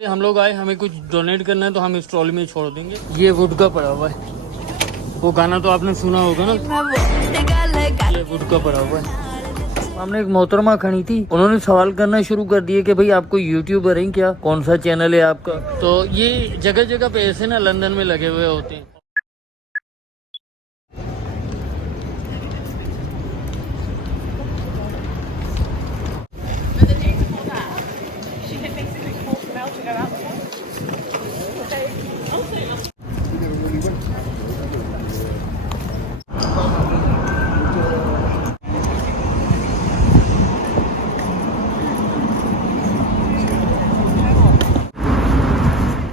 हम लोग आए, हमें कुछ डोनेट करना है तो हम इस ट्रॉली में छोड़ देंगे। ये वुड का पड़ा हुआ है, वो गाना तो आपने सुना होगा ना, ये वुड का पड़ा हुआ है। हमने एक मोहतरमा खड़ी थी, उन्होंने सवाल करना शुरू कर दिए कि भाई आपको यूट्यूबर हैं क्या, कौन सा चैनल है आपका। तो ये जगह जगह पे ऐसे ना लंदन में लगे हुए होते हैं।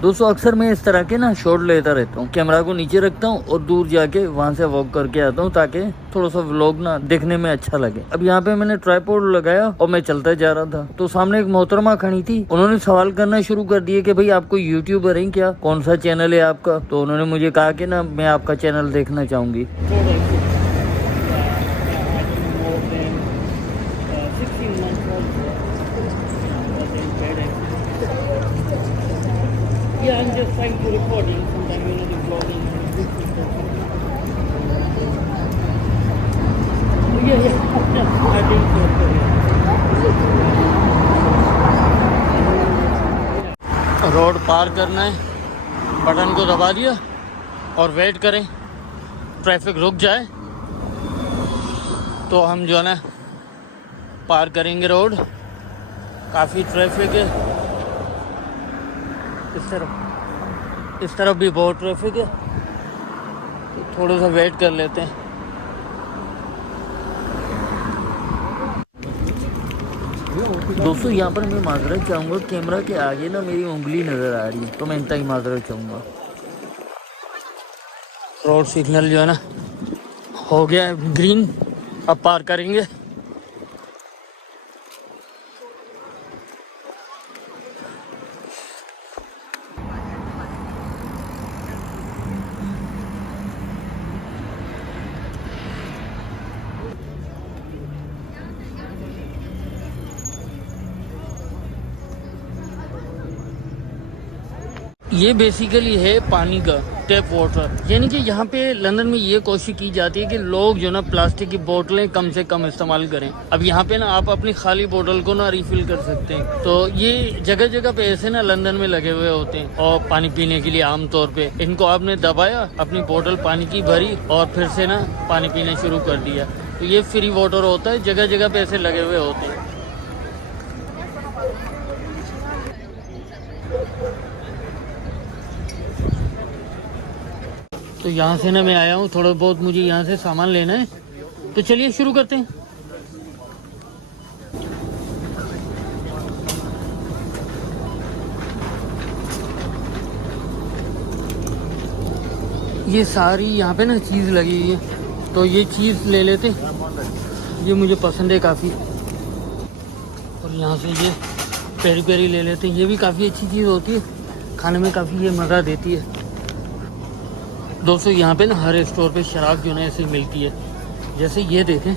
दोस्तों अक्सर मैं इस तरह के ना शॉट लेता रहता हूँ, कैमरा को नीचे रखता हूँ और दूर जाके वहाँ से वॉक करके आता हूँ ताकि थोड़ा सा व्लॉग ना देखने में अच्छा लगे। अब यहाँ पे मैंने ट्राइपॉड लगाया और मैं चलता जा रहा था, तो सामने एक मोहतरमा खड़ी थी, उन्होंने सवाल करना शुरू कर दिए कि भाई आपको यूट्यूबर हैं क्या, कौन सा चैनल है आपका। तो उन्होंने मुझे कहा कि ना मैं आपका चैनल देखना चाहूंगी। Yeah, I'm just trying to record it. Sometimes you know the vlogging and this stuff. Yeah. I think so. Road पार करना है, बटन को दबा दिया और वेट करें ट्रैफिक रुक जाए तो हम जो है ना पार करेंगे रोड। काफ़ी ट्रैफिक है, इस तरफ भी बहुत ट्रैफिक है, तो थोड़ा सा वेट कर लेते हैं। दोस्तों यहाँ पर मैं माजरत चाहूँगा, कैमरा के आगे ना मेरी उंगली नज़र आ रही है, तो मैं इतना ही माजरत चाहूँगा। रोड सिग्नल जो है ना हो गया है ग्रीन, अब पार करेंगे। ये बेसिकली है पानी का टैप वाटर, यानी कि यहाँ पे लंदन में ये कोशिश की जाती है कि लोग जो ना प्लास्टिक की बोतलें कम से कम इस्तेमाल करें। अब यहाँ पे ना आप अपनी खाली बोतल को ना रिफिल कर सकते हैं, तो ये जगह जगह पे ऐसे ना लंदन में लगे हुए होते हैं। और पानी पीने के लिए आमतौर पे इनको आपने दबाया, अपनी बोतल पानी की भरी और फिर से ना पानी पीना शुरू कर दिया, तो ये फ्री वाटर होता है। जगह जगह पे ऐसे लगे हुए होते हैं। तो यहाँ से ना मैं आया हूँ, थोड़ा बहुत मुझे यहाँ से सामान लेना है, तो चलिए शुरू करते हैं। ये सारी यहाँ पे ना चीज़ लगी हुई है, तो ये चीज़ ले लेते, ये मुझे पसंद है काफ़ी। और यहाँ से ये पेरी पेरी ले लेते हैं, ये भी काफ़ी अच्छी चीज़ होती है, खाने में काफ़ी ये मज़ा देती है। दोस्तों यहाँ पे ना हर स्टोर पे शराब जो है ऐसे मिलती है, जैसे ये देखें,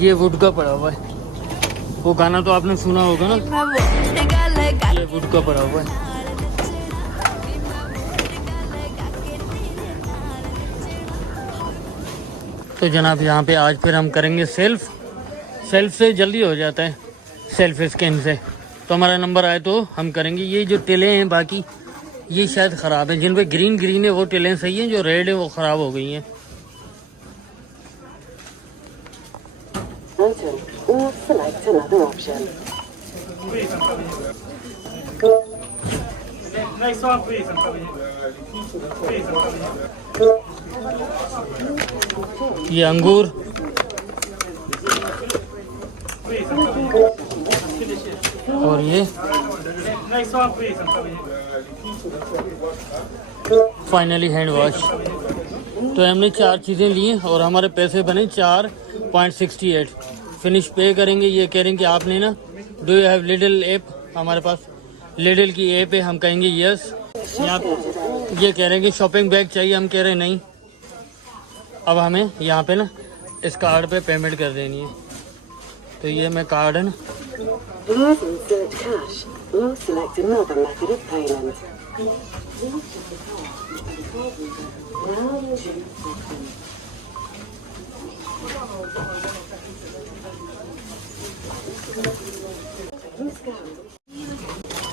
ये वुड का पड़ा हुआ है, वो गाना तो आपने सुना होगा ना, ये वुड का पड़ा हुआ है। तो जनाब यहाँ पे आज फिर हम करेंगे सेल्फ से जल्दी हो जाता है, सेल्फ स्कैन से। तो हमारा नंबर आए तो हम करेंगे। ये जो टिले हैं बाकी ये शायद ख़राब है, जिन पे ग्रीन ग्रीन है वो टिलें सही हैं, जो रेड है वो ख़राब हो गई हैं। ये अंगूर, और ये फाइनली हैंड वॉश। तो हमने 4 चीज़ें ली हैं और हमारे पैसे बने 4.68। फिनिश पे करेंगे। ये कह रहे हैं कि आपने ना do you have Lidl app, हमारे पास लिडल की ऐप है, हम कहेंगे यस। यहाँ ये कह रहे हैं कि शॉपिंग बैग चाहिए, हम कह रहे हैं नहीं। अब हमें यहाँ पे ना इस कार्ड पे पेमेंट कर देनी है, तो ये मैं कार्ड है ना Please insert cash or select another method of payment. Now using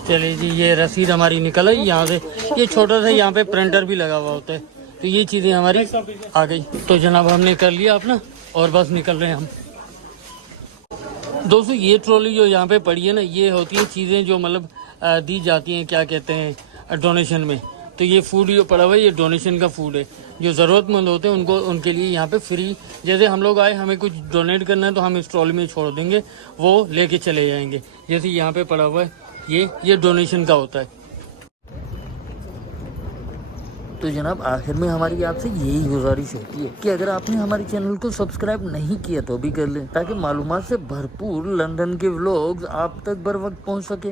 चलिए जी, ये रसीद हमारी निकल आई यहाँ से। ये छोटा सा यहाँ पे प्रिंटर भी लगा हुआ होता है, तो ये चीज़ें हमारी आ गई। तो जनाब हमने कर लिया अपना और बस निकल रहे हैं हम। दोस्तों ये ट्रॉली जो यहाँ पे पड़ी है ना, ये होती है चीज़ें जो मतलब दी जाती हैं, क्या कहते हैं, डोनेशन में। तो ये फूड जो पड़ा हुआ है, ये डोनेशन का फूड है। जो ज़रूरतमंद होते हैं उनको, उनके लिए यहाँ पे फ्री, जैसे हम लोग आए हमें कुछ डोनेट करना है तो हम इस ट्रॉली में छोड़ देंगे, वो लेके चले जाएंगे। जैसे यहाँ पे पड़ा हुआ है, ये डोनेशन का होता है। तो जनाब आखिर में हमारी आपसे यही गुजारिश होती है कि अगर आपने हमारे चैनल को सब्सक्राइब नहीं किया तो भी कर लें, ताकि मालूमात से भरपूर लंदन के व्लॉग्स आप तक बर वक्त पहुँच सके।